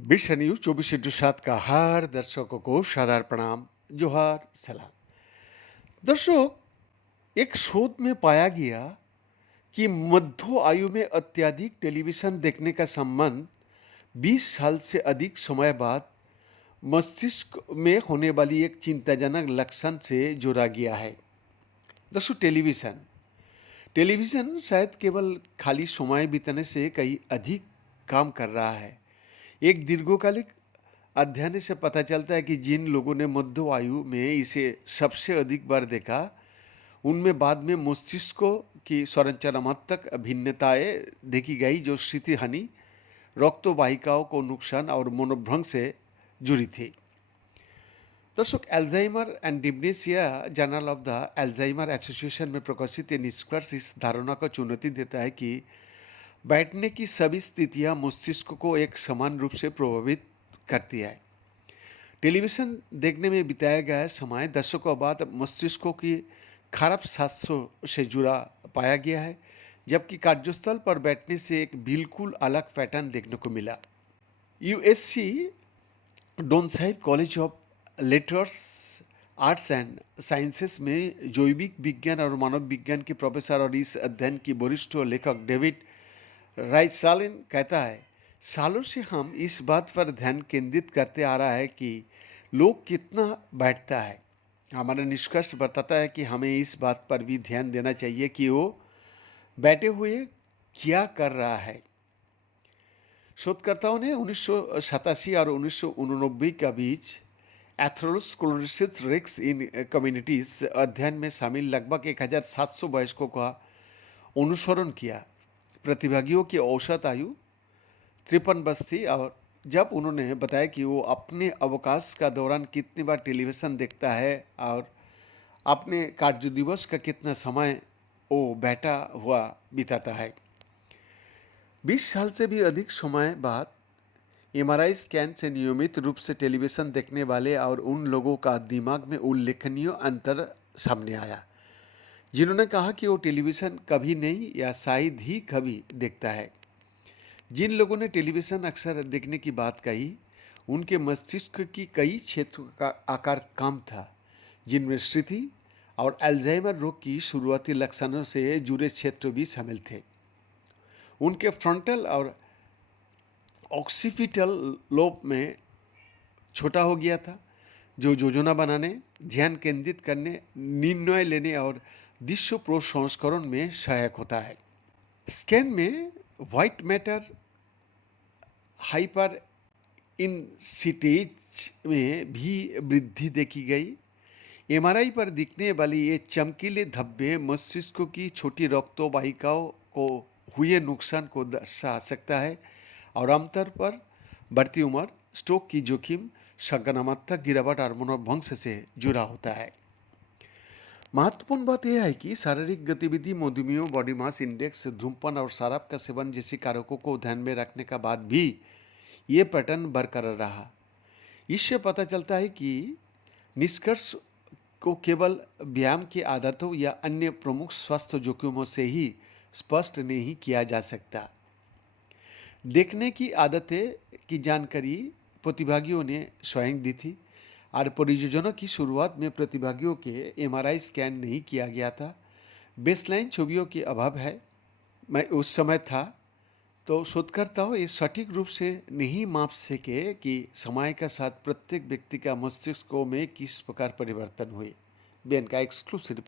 विश्व न्यूज 24/7 का हर दर्शकों को सादर प्रणाम, जोहार, सलाम। दर्शक, एक शोध में पाया गया कि मध्य आयु में अत्यधिक टेलीविजन देखने का संबंध 20 साल से अधिक समय बाद मस्तिष्क में होने वाली एक चिंताजनक लक्षण से जोड़ा गया है। दोस्तों, टेलीविजन टेलीविजन शायद केवल खाली समय बिताने से कहीं अधिक काम कर रहा है। एक दीर्घकालिक अध्ययन से पता चलता है कि जिन लोगों ने मध्य आयु में इसे सबसे अधिक बार देखा, उनमें बाद में मस्तिष्क की संरचनात्मक भिन्नताएं देखी गई, जो स्मृति हानि, रक्त वाहिकाओं को नुकसान और मनोभ्रंश से जुड़ी थी। दर्शक, Alzheimer and dementia journal of the Alzheimer association में प्रकाशित ये निष्कर्ष इस धारणा को चुनौती देता है कि बैठने की सभी स्थितियां मस्तिष्क को एक समान रूप से प्रभावित करती है। टेलीविजन देखने में बिताया गया समय दशकों बाद मस्तिष्क की खराब सांसों से जुड़ा पाया गया है, जबकि कार्यस्थल पर बैठने से एक बिल्कुल अलग पैटर्न देखने को मिला। USC Dornsife college of letters, arts and sciences में जैविक विज्ञान और मानव विज्ञान के प्रोफेसर और इस अध्ययन की वरिष्ठ लेखक डेविड राइसालिन कहता है, सालों से हम इस बात पर ध्यान केंद्रित करते आ रहा है कि लोग कितना बैठता है। हमारा निष्कर्ष बताता है कि हमें इस बात पर भी ध्यान देना चाहिए कि वो बैठे हुए क्या कर रहा है। शोधकर्ताओं ने 1987 और 1989 के बीच एथेरोस्क्लेरोसिस रिस्क इन कम्युनिटीज अध्ययन में शामिल लगभग 1700 वयस्कों का अनुसरण किया। प्रतिभागियों की औसत आयु 53 वर्ष थी और जब उन्होंने बताया कि वो अपने अवकाश का दौरान कितनी बार टेलीविज़न देखता है और अपने कार्य दिवस का कितना समय वो बैठा हुआ बिताता है। 20 साल से भी अधिक समय बाद एमआरआई स्कैन से नियमित रूप से टेलीविज़न देखने वाले और उन लोगों का दिमाग में उल्लेखनीय अंतर सामने आया, जिन्होंने कहा कि वो टेलीविज़न कभी नहीं या शायद ही कभी देखता है। जिन लोगों ने टेलीविज़न अक्सर देखने की बात कही, उनके मस्तिष्क की कई क्षेत्रों का आकार कम था, जिनमें स्मृति और अल्जाइमर रोग की शुरुआती लक्षणों से जुड़े क्षेत्र भी शामिल थे। उनके फ्रंटल और ऑक्सीपिटल लोब में छोटा हो गया था, जो योजना बनाने, ध्यान केंद्रित करने, निर्णय लेने और दृश्य प्रसंस्करण में सहायक होता है। स्कैन में व्हाइट मैटर हाइपर इंसिटेज में भी वृद्धि देखी गई। एमआरआई पर दिखने वाली ये चमकीले धब्बे मस्तिष्क की छोटी रक्त वाहिकाओं को हुए नुकसान को दर्शा सकता है और आमतौर पर बढ़ती उम्र, स्ट्रोक की जोखिम, संक्रामक गिरावट और मनोभंश से जुड़ा होता है। महत्वपूर्ण बात यह है कि शारीरिक गतिविधि, मधुमेह, बॉडी मास इंडेक्स, धूमपान और शराब का सेवन जैसे कारकों को ध्यान में रखने का बाद भी ये पैटर्न बरकरार रहा। इससे पता चलता है कि निष्कर्ष को केवल व्यायाम की आदतों या अन्य प्रमुख स्वास्थ्य जोखिमों से ही स्पष्ट नहीं किया जा सकता। देखने की आदतें की जानकारी प्रतिभागियों ने स्वयं दी थी और परियोजना की शुरुआत में प्रतिभागियों के एमआरआई स्कैन नहीं किया गया था। बेसलाइन छवियों के अभाव है, मैं उस समय था, तो शोधकर्ताओं ये सटीक रूप से नहीं माप सके कि समय के साथ प्रत्येक व्यक्ति का मस्तिष्क में किस प्रकार परिवर्तन हुए। बेन का एक्सक्लूसिव